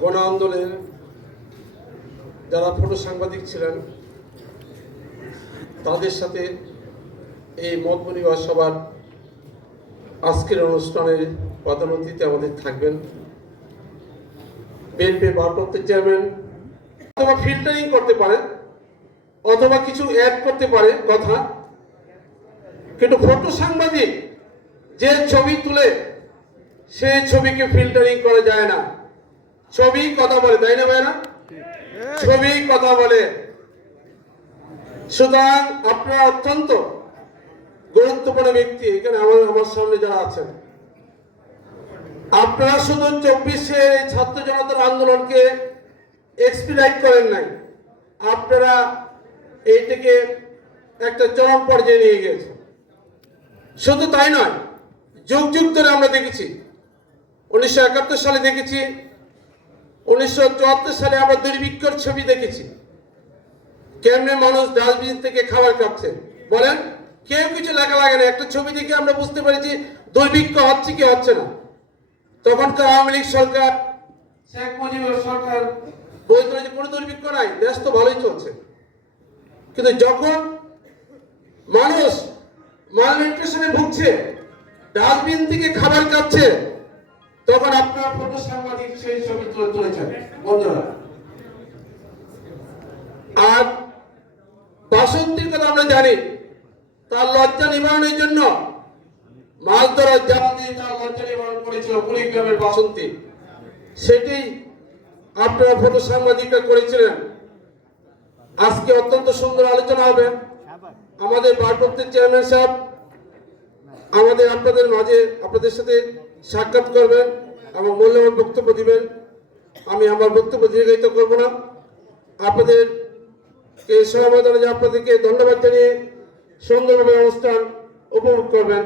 গণ আন্দোলনের যারা ফটো সাংবাদিক ছিলেন, তাদের সাথে এই মত বিনিময় সভার আজকের অনুষ্ঠানের প্রধান অতিথি আমাদের থাকবেন। বিএনপি ভারপ্রাপ্ত চেয়ারম্যান অথবা ফিল্টারিং করতে পারে, অথবা কিছু অ্যাড করতে পারে কথা, কিন্তু ফটো সাংবাদিক যে ছবি তুলে সেই ছবিকে ফিল্টারিং করা যায় না। ছবি কথা বলে, তাই না ভাইরা ছবি কথা বলে। সুতরাং আপনারা অত্যন্ত গুরুত্বপূর্ণ ব্যক্তি, এখানে আমার আমার সামনে যারা আছেন। আপনারা শুধু চব্বিশে ছাত্র জনতার আন্দোলনকে এক্সপিরাইট করেন নাই। আপনারা এইটাকে একটা চরম পর্যায়ে নিয়ে গিয়েছে শুধু তাই নয়, যুগ যুগ ধরে আমরা দেখেছি, উনিশশো একাত্তর সালে দেখেছি উনিশশো চুয়াত্তর সালে আমরা দুর্ভিক্ষর ছবি দেখেছি। কেমনে মানুষ ডাস্টবিন থেকে খাবার খাচ্ছে বলেন, কেউ কিছু লেখা লাগে না। একটা ছবি দেখে আমরা বুঝতে পেরেছি দুর্ভিক্ষ হচ্ছে কি হচ্ছে না। তখনকার আওয়ামী লীগ সরকার, শেখ মুজিবুর সরকার বই যে কোনো দুর্ভিক্ষ নাই, দেশ তো ভালোই চলছে। কিন্তু যখন মানুষ মালনিউট্রিশনে ভুগছে, ডাস্টবিন থেকে খাবার খাচ্ছে তখন আপনার ফটো সাংবাদিক সেই ছবি তুলেছেন। বন্ধুরা, আর বাসন্তীর কথা আমরা জানি, তার লজ্জা নিবারণের জন্য মাছ ধরার জাল দিয়ে তার লজ্জা নিবারণ করেছিল কুড়িগ্রামের বাসন্তী সেটি আপনারা ফটো সাংবাদিকরা করেছিলেন। আজকে অত্যন্ত সুন্দর আলোচনা হবে। আমাদের ভারপ্রাপ্ত চেয়ারম্যান সাহেব আমাদের, আপনাদের মাঝে আপনাদের সাথে সাক্ষাৎ করবেন এবং মূল্যবান বক্তব্য দিবেন। আমি আমার বক্তব্য দীর্ঘায়িত করব না। আপনাদের এই সমাবেদনে যে আপনাদেরকে ধন্যবাদ জানিয়ে সুন্দরভাবে অনুষ্ঠান উপভোগ করবেন,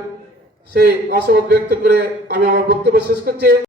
সেই আশাবাদ ব্যক্ত করে আমি আমার বক্তব্য শেষ করছি।